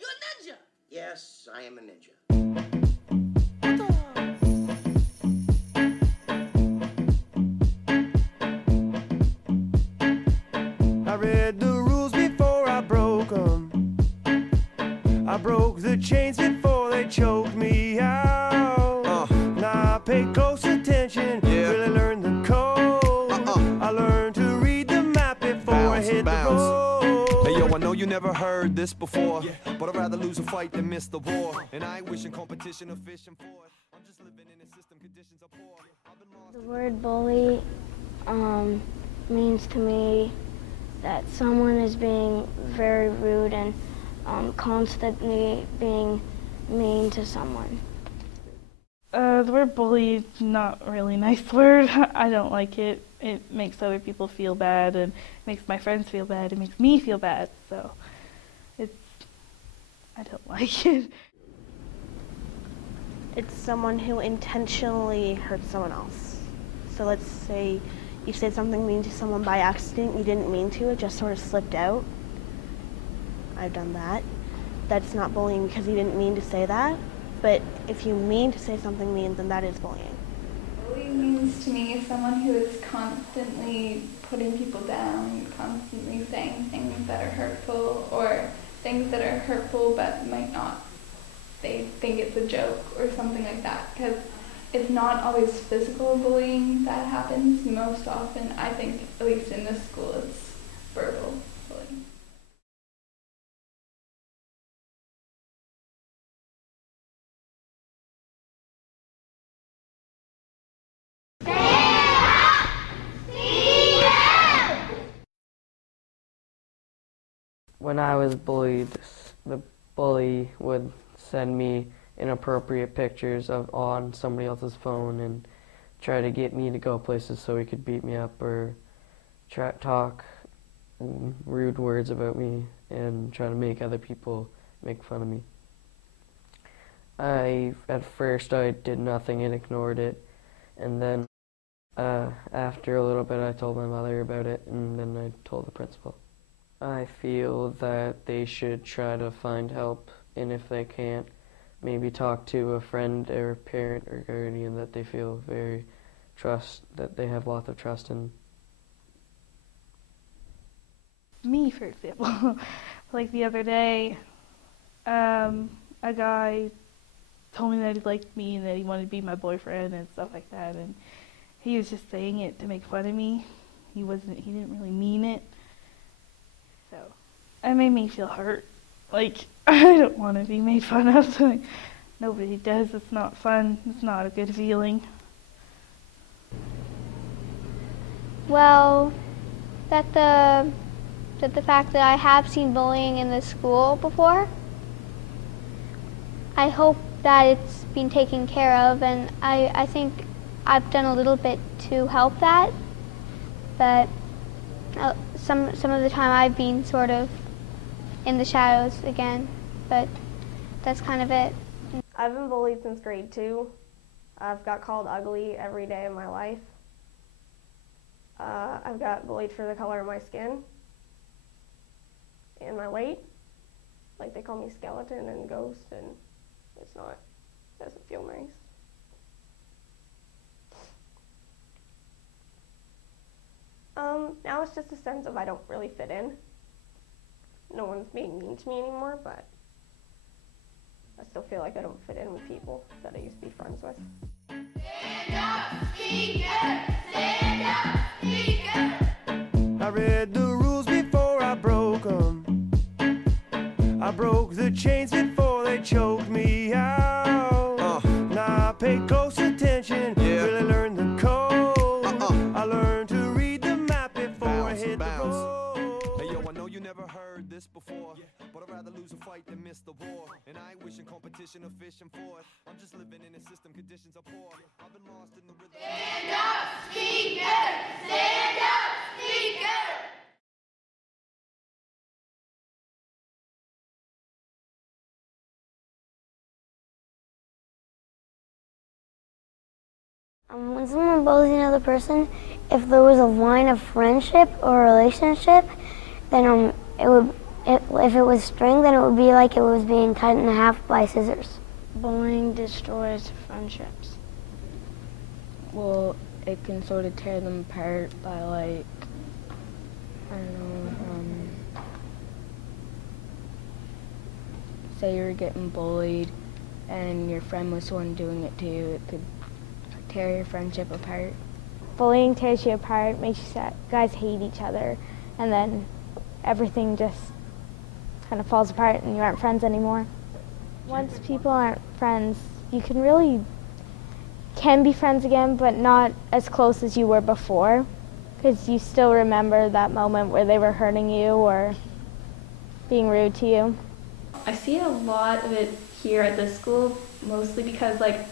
You're a ninja! Yes, I am a ninja. I read the rules before I broke them. I broke the chains before they choked me out. Now I pay close attention, really learned the code. I learned to read the map before I hit the road. Hey yo, I know you never heard this before, but I'd rather lose a fight than miss the war. And I ain't wishing competition or fishing for it. I'm just living in a system, conditions are poor. The word bully means to me that someone is being very rude and constantly being mean to someone. The word bully is not really a nice word. I don't like it. It makes other people feel bad and makes my friends feel bad. It makes me feel bad, so I don't like it. It's someone who intentionally hurts someone else. So let's say you said something mean to someone by accident, you didn't mean to, it just sort of slipped out. I've done that. That's not bullying because you didn't mean to say that, but if you mean to say something mean, then that is bullying. Bullying means to me someone who is constantly putting people down, constantly saying things that are hurtful, or things that are hurtful but might not. They think it's a joke or something like that, because it's not always physical bullying that happens. Most often, I think, at least in this school, it's verbal bullying. When I was bullied, the bully would send me inappropriate pictures on somebody else's phone and try to get me to go places so he could beat me up or talk rude words about me and try to make other people make fun of me. At first I did nothing and ignored it, and then after a little bit I told my mother about it, and then I told the principal. I feel that they should try to find help, and if they can't, maybe talk to a friend or parent or guardian that they feel that they have lots of trust in. Me, for example, like the other day, a guy told me that he liked me and that he wanted to be my boyfriend and stuff like that, and he was just saying it to make fun of me. He didn't really mean it. So it made me feel hurt. Like, I don't want to be made fun of. Like, nobody does. It's not fun. It's not a good feeling. Well, that the fact that I have seen bullying in the school before, I hope that it's been taken care of, and I think I've done a little bit to help that, but some of the time I've been sort of in the shadows again, but that's kind of it. I've been bullied since grade 2. I've got called ugly every day of my life. I've got bullied for the color of my skin and my weight. Like, they call me skeleton and ghost, and it doesn't feel nice. Now it's just a sense of I don't really fit in. No one's being mean to me anymore, but I still feel like I don't fit in with people that I used to be friends with. Stand up, speaker! Stand up, speaker! I read the rules before I broke them. I broke the chains before they choked me out. Now I pay close attention, really learned the code. I learned to read the map before I hit the road. Hey yo, I know you never heard this before, but I'd rather lose a fight than miss the war. And I ain't wishing competition or fishing for it. I'm just living in a system, conditions are poor. I've been lost in the rhythm. Stand up, speaker! Stand up, speaker! When someone bullies another person, if there was a line of friendship or relationship, then it would If it was string, then it would be like it was being cut in half by scissors. Bullying destroys friendships. Well, it can sort of tear them apart by, like, I don't know, say you're getting bullied and your friend was the one doing it to you, it could tear your friendship apart. Bullying tears you apart, makes you guys hate each other, and then everything just kind of falls apart and you aren't friends anymore. Once people aren't friends, you can be friends again, but not as close as you were before, because you still remember that moment where they were hurting you or being rude to you. I see a lot of it here at this school, mostly because like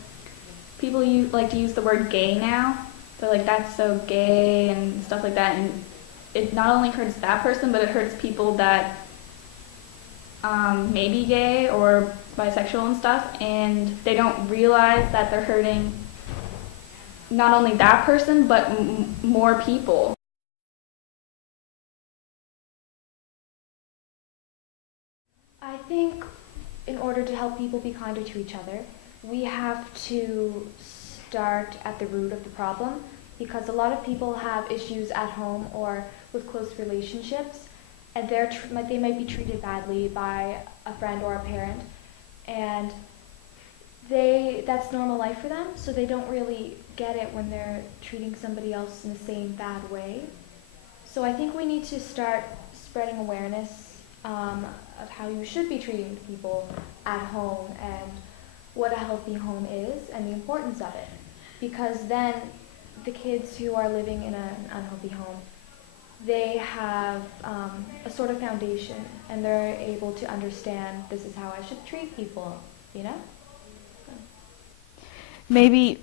people like to use the word gay now. They're like, that's so gay and stuff like that, and it not only hurts that person, but it hurts people that may be gay or bisexual and stuff, and they don't realize that they're hurting not only that person, but more people. I think in order to help people be kinder to each other, we have to start at the root of the problem, because a lot of people have issues at home or with close relationships, and they might be treated badly by a friend or a parent, and that's normal life for them, so they don't really get it when they're treating somebody else in the same bad way. So I think we need to start spreading awareness of how you should be treating people at home and what a healthy home is and the importance of it. Because then the kids who are living in an unhealthy home, they have a sort of foundation and they're able to understand this is how I should treat people, you know? Maybe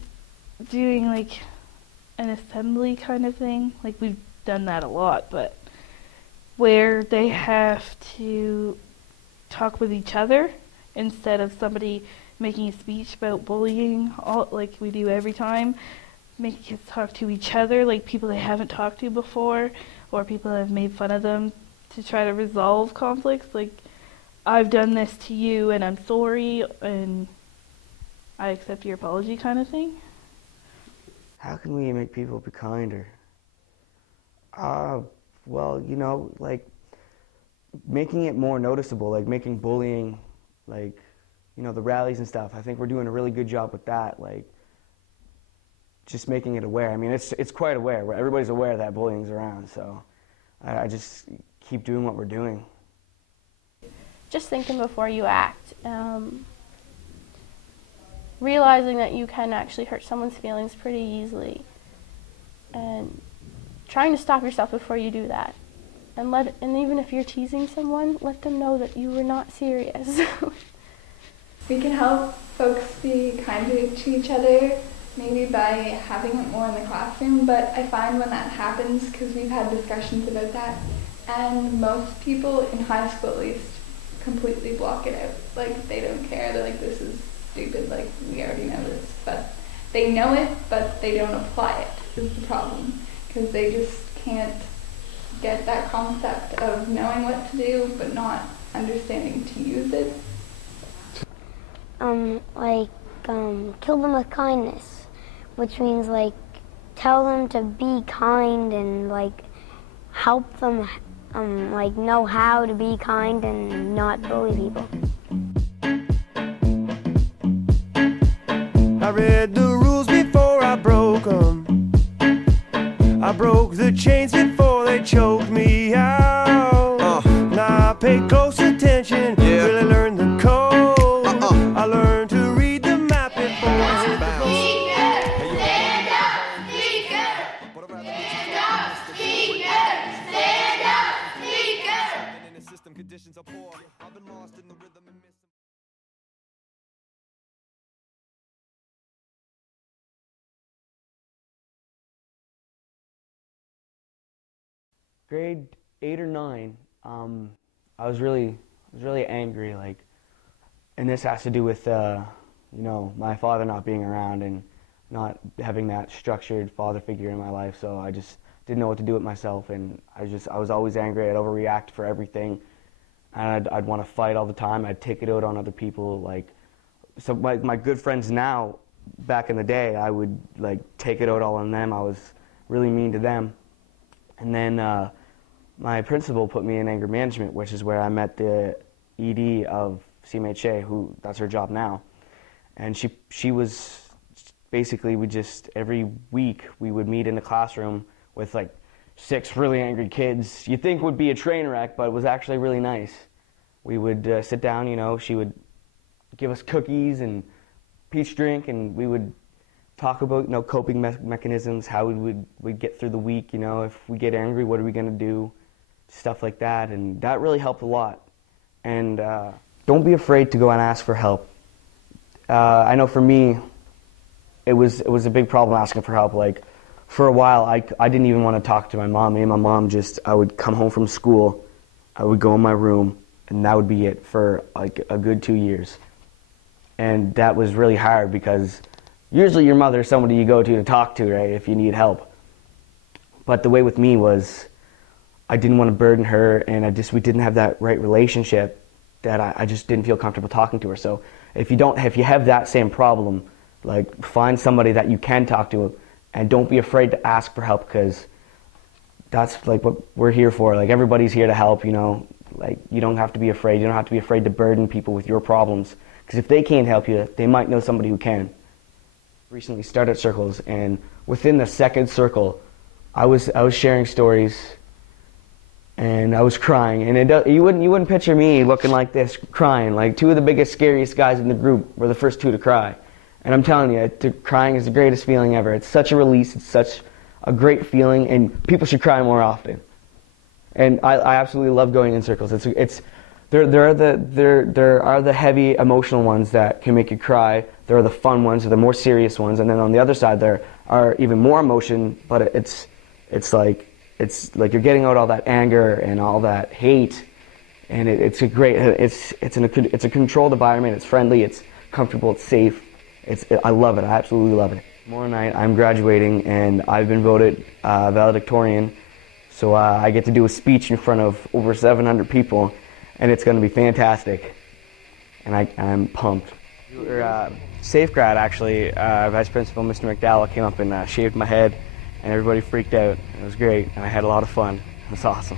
doing like an assembly kind of thing, like we've done that a lot, but where they have to talk with each other instead of somebody making a speech about bullying, like we do every time. Make kids talk to each other, like people they haven't talked to before, or people that have made fun of them, to try to resolve conflicts. Like, I've done this to you and I'm sorry and I accept your apology kind of thing. How can we make people be kinder? Well, you know, like making it more noticeable, like making bullying, like, you know, the rallies and stuff. I think we're doing a really good job with that, like just making it aware. I mean, it's quite aware. Everybody's aware that bullying's around, so I just keep doing what we're doing. Just thinking before you act. Realizing that you can actually hurt someone's feelings pretty easily, and trying to stop yourself before you do that. And even if you're teasing someone, let them know that you were not serious. We can help folks be kinder to each other, maybe by having it more in the classroom, but I find when that happens, because we've had discussions about that, and most people in high school at least completely block it out. Like, they don't care. They're like, this is stupid, like, we already know this. But they know it, but they don't apply it, is the problem. Because they just can't get that concept of knowing what to do, but not understanding to use it. Kill them with kindness, which means, like, tell them to be kind and, like, help them, like, know how to be kind and not bully people. I read the rules before I broke them. I broke the chains before they choked me out. Now I pay close attention, really learned the code. I learned to read the map before I hit the road. Stand up, speaker! Stand up, speaker! Stand up, speaker! In the system, conditions are poor. I've been lost in the rhythm and missing. Grade 8 or 9, I was really angry, like, and this has to do with, you know, my father not being around and not having that structured father figure in my life. So I just didn't know what to do with myself, and I was always angry. I'd overreact for everything, and I'd want to fight all the time. I'd take it out on other people. Like, so my good friends now, back in the day, I would like take it out all on them. I was really mean to them. And then my principal put me in anger management, which is where I met the ED of CMHA, who that's her job now. And she was basically, we just, every week we would meet in the classroom with like 6 really angry kids. You'd think would be a train wreck, but it was actually really nice. We would sit down, you know, she would give us cookies and peach drink, and we would talk about, you know, coping mechanisms, how we'd get through the week, you know, if we get angry, what are we going to do, stuff like that, and that really helped a lot. And don't be afraid to go and ask for help. I know for me, it was a big problem asking for help. Like, for a while, I didn't even want to talk to my mom. Me and my mom I would come home from school, I would go in my room, and that would be it for like a good 2 years. And that was really hard because usually your mother is somebody you go to talk to, right, if you need help. But the way with me was I didn't want to burden her, and we didn't have that right relationship that I just didn't feel comfortable talking to her. So if you have that same problem, like, find somebody that you can talk to, and don't be afraid to ask for help, because that's like what we're here for. Like, everybody's here to help, you know. Like, you don't have to be afraid. You don't have to be afraid to burden people with your problems, because if they can't help you, they might know somebody who can. Recently started circles, and within the second circle, I was sharing stories, and I was crying, and you wouldn't picture me looking like this, crying. Like, 2 of the biggest, scariest guys in the group were the first 2 to cry. And I'm telling you, crying is the greatest feeling ever. It's such a release. It's such a great feeling, and people should cry more often. And I absolutely love going in circles. There are the heavy emotional ones that can make you cry. There are the fun ones, or the more serious ones, and then on the other side there are even more emotion. But it's like you're getting out all that anger and all that hate, and it's a controlled environment. It's friendly. It's comfortable. It's safe. I love it. I absolutely love it. Tomorrow night I'm graduating, and I've been voted valedictorian, so I get to do a speech in front of over 700 people, and it's going to be fantastic, and I'm pumped. Safe grad, actually. Vice Principal Mr. McDowell came up and shaved my head, and everybody freaked out. It was great, and I had a lot of fun. It was awesome.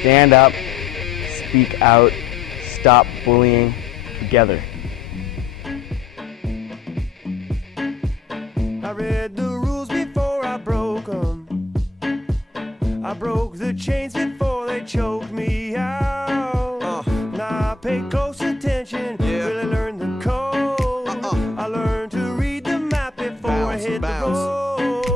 Stand up, speak out, stop bullying together. I read the rules before I broke them. I broke the chains before they choked me out. Now I pay close attention, really learned the code. I learned to read the map before I hit the road.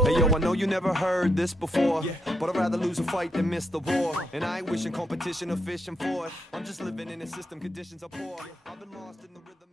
Hey yo, I know you never heard this before, but I'd rather lose a fight than miss the war. And I ain't wishing competition or fishing for it. I'm just living in a system, conditions are poor. I've been lost in the rhythm.